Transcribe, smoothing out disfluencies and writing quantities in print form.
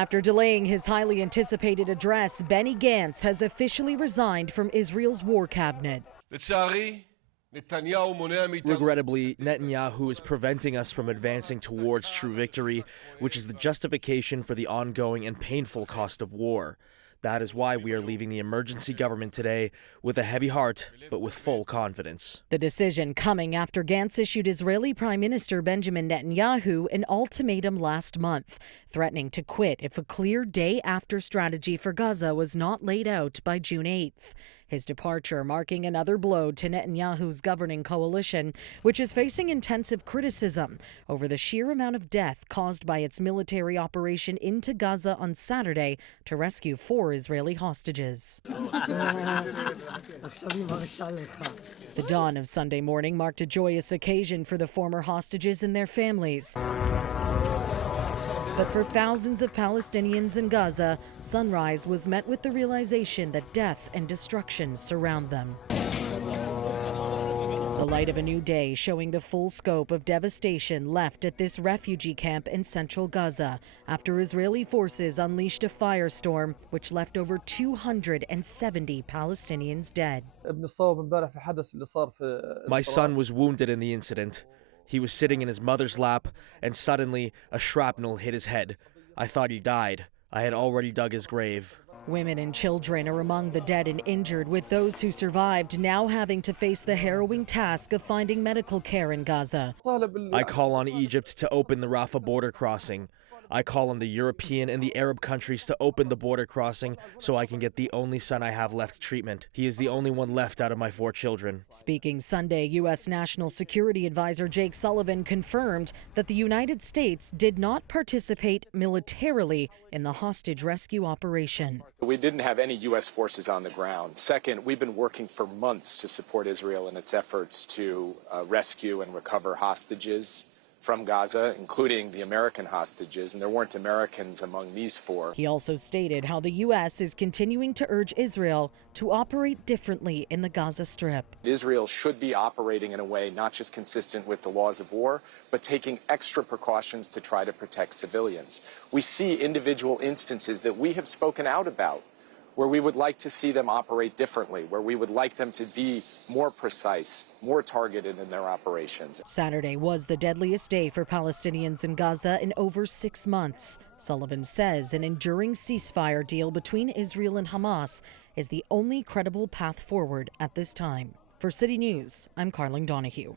After delaying his highly anticipated address, Benny Gantz has officially resigned from Israel's war cabinet. Regrettably, Netanyahu is preventing us from advancing towards true victory, which is the justification for the ongoing and painful cost of war. That is why we are leaving the emergency government today with a heavy heart, but with full confidence. The decision coming after Gantz issued Israeli Prime Minister Benjamin Netanyahu an ultimatum last month, threatening to quit if a clear day-after strategy for Gaza was not laid out by June 8th. His departure marking another blow to Netanyahu's governing coalition, which is facing intensive criticism over the sheer amount of death caused by its military operation into Gaza on Saturday to rescue 4 Israeli hostages. The dawn of Sunday morning marked a joyous occasion for the former hostages and their families. But for thousands of Palestinians in Gaza, sunrise was met with the realization that death and destruction surround them. The light of a new day showing the full scope of devastation left at this refugee camp in central Gaza after Israeli forces unleashed a firestorm which left over 270 Palestinians dead. My son was wounded in the incident. He was sitting in his mother's lap, and suddenly a shrapnel hit his head. I thought he died. I had already dug his grave. Women and children are among the dead and injured, with those who survived now having to face the harrowing task of finding medical care in Gaza. I call on Egypt to open the Rafah border crossing. I call on the European and the Arab countries to open the border crossing so I can get the only son I have left treatment. He is the only one left out of my 4 children. Speaking Sunday, U.S. National Security Advisor Jake Sullivan confirmed that the United States did not participate militarily in the hostage rescue operation. We didn't have any U.S. forces on the ground. Second, we've been working for months to support Israel in its efforts to rescue and recover hostages from Gaza, including the American hostages, and there weren't Americans among these 4. He also stated how the U.S. is continuing to urge Israel to operate differently in the Gaza Strip. Israel should be operating in a way not just consistent with the laws of war, but taking extra precautions to try to protect civilians. We see individual instances that we have spoken out about, where we would like to see them operate differently, where we would like them to be more precise, more targeted in their operations. Saturday was the deadliest day for Palestinians in Gaza in over 6 months. Sullivan says an enduring ceasefire deal between Israel and Hamas is the only credible path forward at this time. For City News, I'm Karling Donoghue.